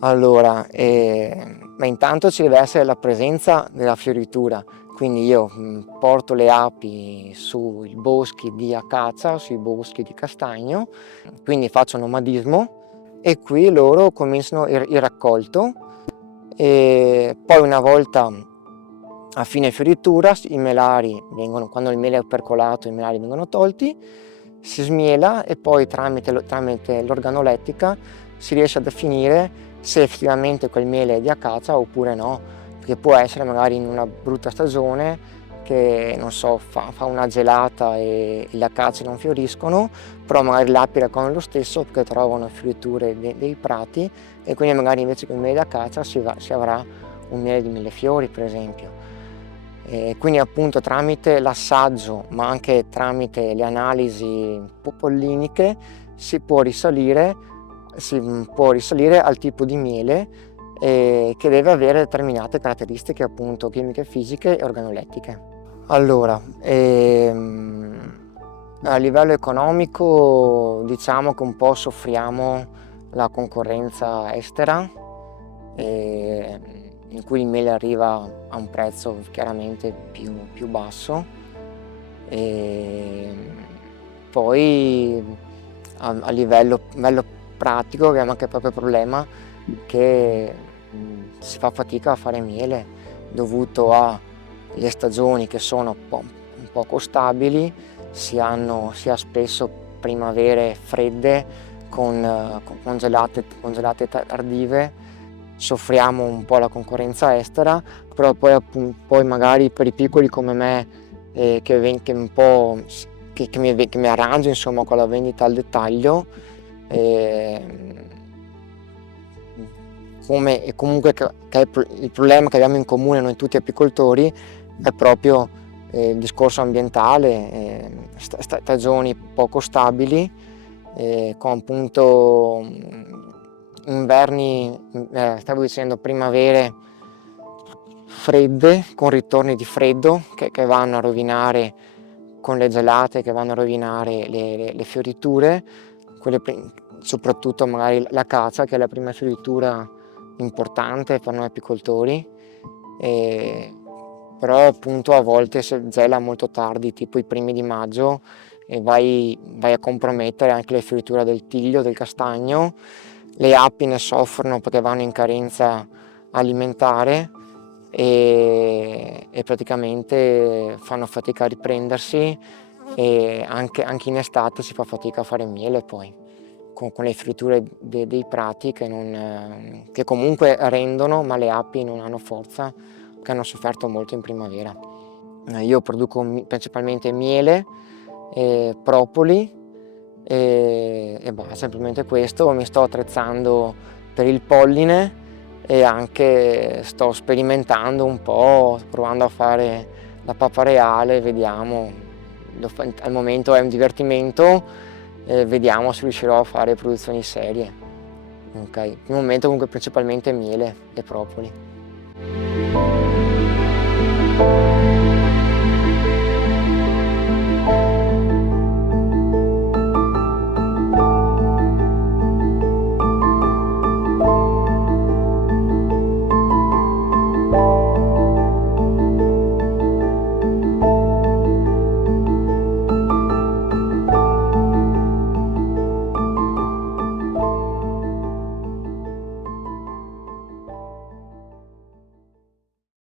Allora, ma intanto ci deve essere la presenza della fioritura, quindi io porto le api sui boschi di acacia, sui boschi di castagno, quindi faccio nomadismo e qui loro cominciano il raccolto e poi una volta a fine fioritura i melari vengono, quando il mele è percolato i melari vengono tolti, si smiela e poi tramite l'organolettica si riesce a definire se effettivamente quel miele è di acacia oppure no, perché può essere magari in una brutta stagione che non so, fa una gelata e le acacie non fioriscono, però magari le api raccolgono lo stesso perché trovano fioriture dei prati e quindi magari invece che un miele di acacia si avrà un miele di millefiori per esempio. Quindi appunto tramite l'assaggio ma anche tramite le analisi polliniche si può risalire al tipo di miele che deve avere determinate caratteristiche appunto chimiche, fisiche e organolettiche. Allora, a livello economico diciamo che un po' soffriamo la concorrenza estera, in cui il miele arriva a un prezzo chiaramente più basso. E poi a livello pratico abbiamo anche proprio il problema che si fa fatica a fare miele dovuto alle stagioni che sono poco stabili, si ha spesso primavere fredde con congelate tardive, soffriamo un po' la concorrenza estera, però poi magari per i piccoli come me che mi arrangio insomma con la vendita al dettaglio, comunque il problema che abbiamo in comune noi tutti apicoltori è proprio il discorso ambientale, stagioni poco stabili, con appunto inverni, stavo dicendo primavere fredde, con ritorni di freddo che vanno a rovinare, con le gelate che vanno a rovinare le fioriture, soprattutto magari l'acacia che è la prima fioritura importante per noi apicoltori, però appunto a volte se gela molto tardi, tipo i primi di maggio, e vai a compromettere anche le fioriture del tiglio, del castagno. Le api ne soffrono perché vanno in carenza alimentare e praticamente fanno fatica a riprendersi e anche in estate si fa fatica a fare miele poi, con le fioriture dei prati che comunque rendono, ma le api non hanno forza, che hanno sofferto molto in primavera. Io produco principalmente miele, propoli e basta, semplicemente questo. Mi sto attrezzando per il polline e anche sto sperimentando un po', provando a fare la papa reale, vediamo. Al momento è un divertimento, vediamo se riuscirò a fare produzioni serie. Okay. Per il momento comunque principalmente miele e propoli.